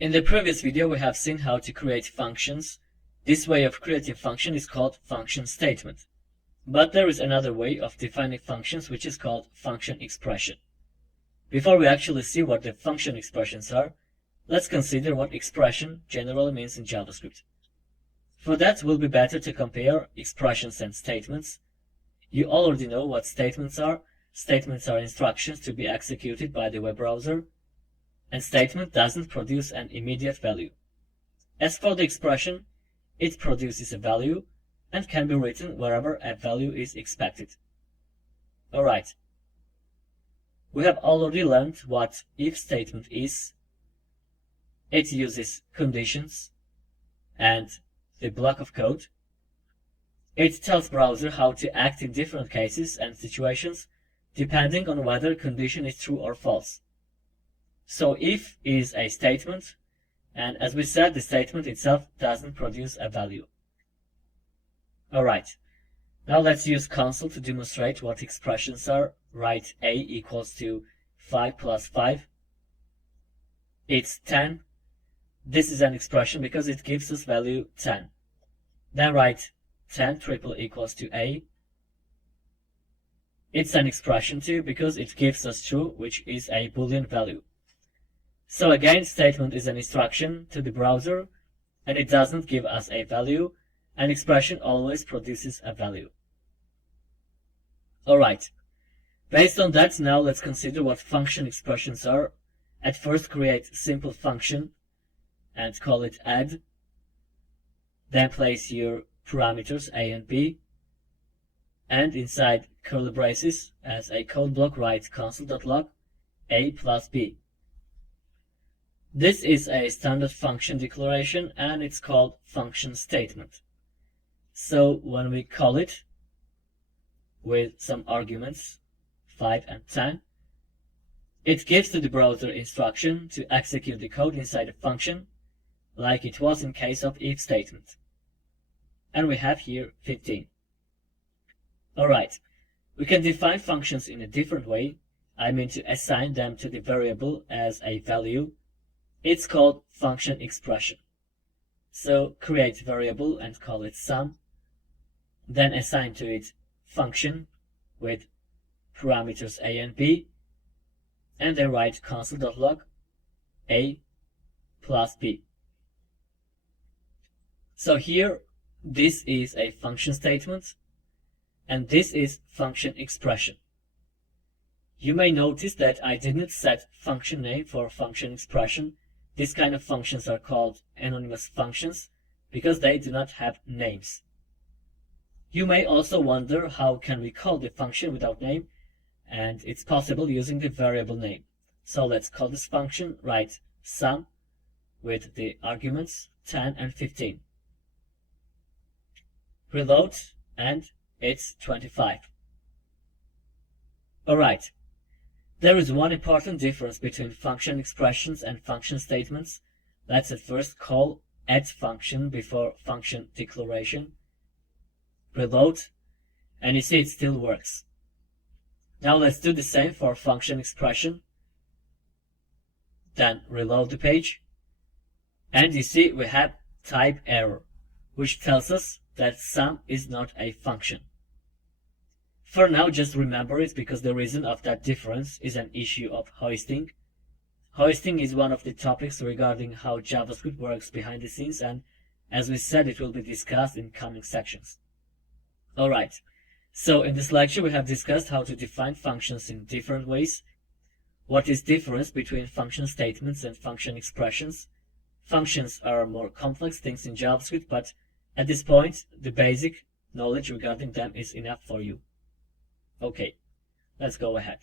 In the previous video, we have seen how to create functions. This way of creating function is called function statement. But there is another way of defining functions, which is called function expression. Before we actually see what the function expressions are, let's consider what expression generally means in JavaScript. For that, it will be better to compare expressions and statements. You already know what statements are. Statements are instructions to be executed by the web browser, and statement doesn't produce an immediate value. As for the expression, it produces a value and can be written wherever a value is expected. Alright. We have already learned what if statement is. It uses conditions and the block of code. It tells browser how to act in different cases and situations depending on whether condition is true or false. So if is a statement, and as we said, the statement itself doesn't produce a value. Alright, now let's use console to demonstrate what expressions are. Write a equals to 5 plus 5. It's 10. This is an expression because it gives us value 10. Then write 10 triple equals to a. It's an expression too because it gives us true, which is a Boolean value. So again, statement is an instruction to the browser, and it doesn't give us a value. An expression always produces a value. Alright, based on that, now let's consider what function expressions are. At first, create simple function and call it add. Then place your parameters a and b, and inside curly braces as a code block write console.log a plus b. This is a standard function declaration and it's called function statement. So when we call it with some arguments 5 and 10, it gives to the browser instruction to execute the code inside a function like it was in case of if statement. And we have here 15. Alright, we can define functions in a different way. I mean to assign them to the variable as a value. It's called function expression. So create variable and call it sum. Then assign to it function with parameters a and b. And then write console.log a plus b. So here, this is a function statement, and this is function expression. You may notice that I didn't set function name for function expression. This kind of functions are called anonymous functions because they do not have names. You may also wonder how can we call the function without name, and it's possible using the variable name. So let's call this function, write sum with the arguments 10 and 15. Reload, and it's 25. Alright, there is one important difference between function expressions and function statements. Let's at first call add function before function declaration. Reload, and you see it still works. Now let's do the same for function expression. Then reload the page, and you see we have type error, which tells us that sum is not a function. For now, just remember it because the reason of that difference is an issue of hoisting. Hoisting is one of the topics regarding how JavaScript works behind the scenes, and as we said, it will be discussed in coming sections. Alright, so in this lecture we have discussed how to define functions in different ways. What is the difference between function statements and function expressions? Functions are more complex things in JavaScript, but at this point, the basic knowledge regarding them is enough for you. Okay, let's go ahead.